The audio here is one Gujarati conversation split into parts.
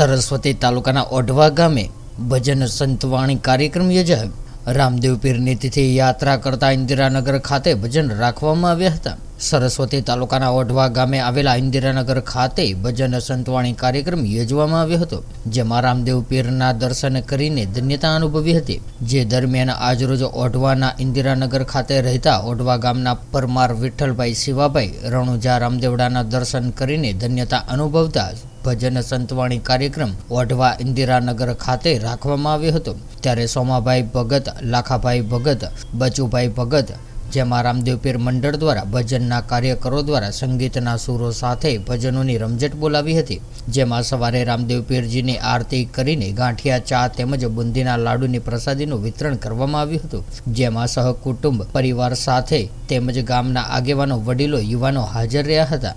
સરસ્વતી તાલુકાના ઓઢવા ગામે ભજન સંતવાણી કાર્યક્રમ યોજાયો। રામદેવ પીરની તિથિ યાત્રા કરતા ઇન્દિરાનગર ખાતે ભજન રાખવામાં આવ્યા હતા। સરસ્વતી તાલુકાના ઓઢવા ગામે આવેલા ઇન્દિરાનગર ખાતે ભજન સંતવાણી કાર્યક્રમ યોજવામાં આવ્યો હતો, જેમાં રામદેવ પીરના દર્શન કરીને ધન્યતા અનુભવી હતી। જે દરમિયાન આજરોજ ઓઢવાના ઇન્દિરાનગર ખાતે રહેતા ઓઢવા ગામના પરમાર વિઠ્ઠલભાઈ શિવાભાઈ રણુજા રામદેવડાના દર્શન કરીને ધન્યતા અનુભવતા ભજન સંતવાણી કાર્યક્રમ ઓઢવા ઇન્દિરાનગર ખાતે રાખવામાં આવ્યો હતો। ત્યારે સોમાભાઈ ભગત, લાખાભાઈ ભગત, બચુભાઈ ભગત, જેમાં રામદેવ પીર મંડળ દ્વારા ભજનના કાર્યકરો દ્વારા સંગીતના સુરો સાથે ભજનોની રમઝટ બોલાવી હતી। જેમાં સવારે રામદેવ પીરજીની આરતી કરીને ગાંઠિયા ચા તેમજ બુંદીના લાડુની પ્રસાદીનું વિતરણ કરવામાં આવ્યું હતું, જેમાં સહકુટુંબ પરિવાર સાથે તેમજ ગામના આગેવાનો, વડીલો, યુવાનો હાજર રહ્યા હતા।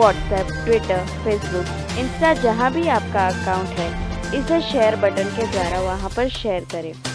व्हाट्सएप, ट्विटर, फेसबुक, इंस्टा जहाँ भी आपका अकाउंट है, इसे शेयर बटन के द्वारा वहाँ पर शेयर करें।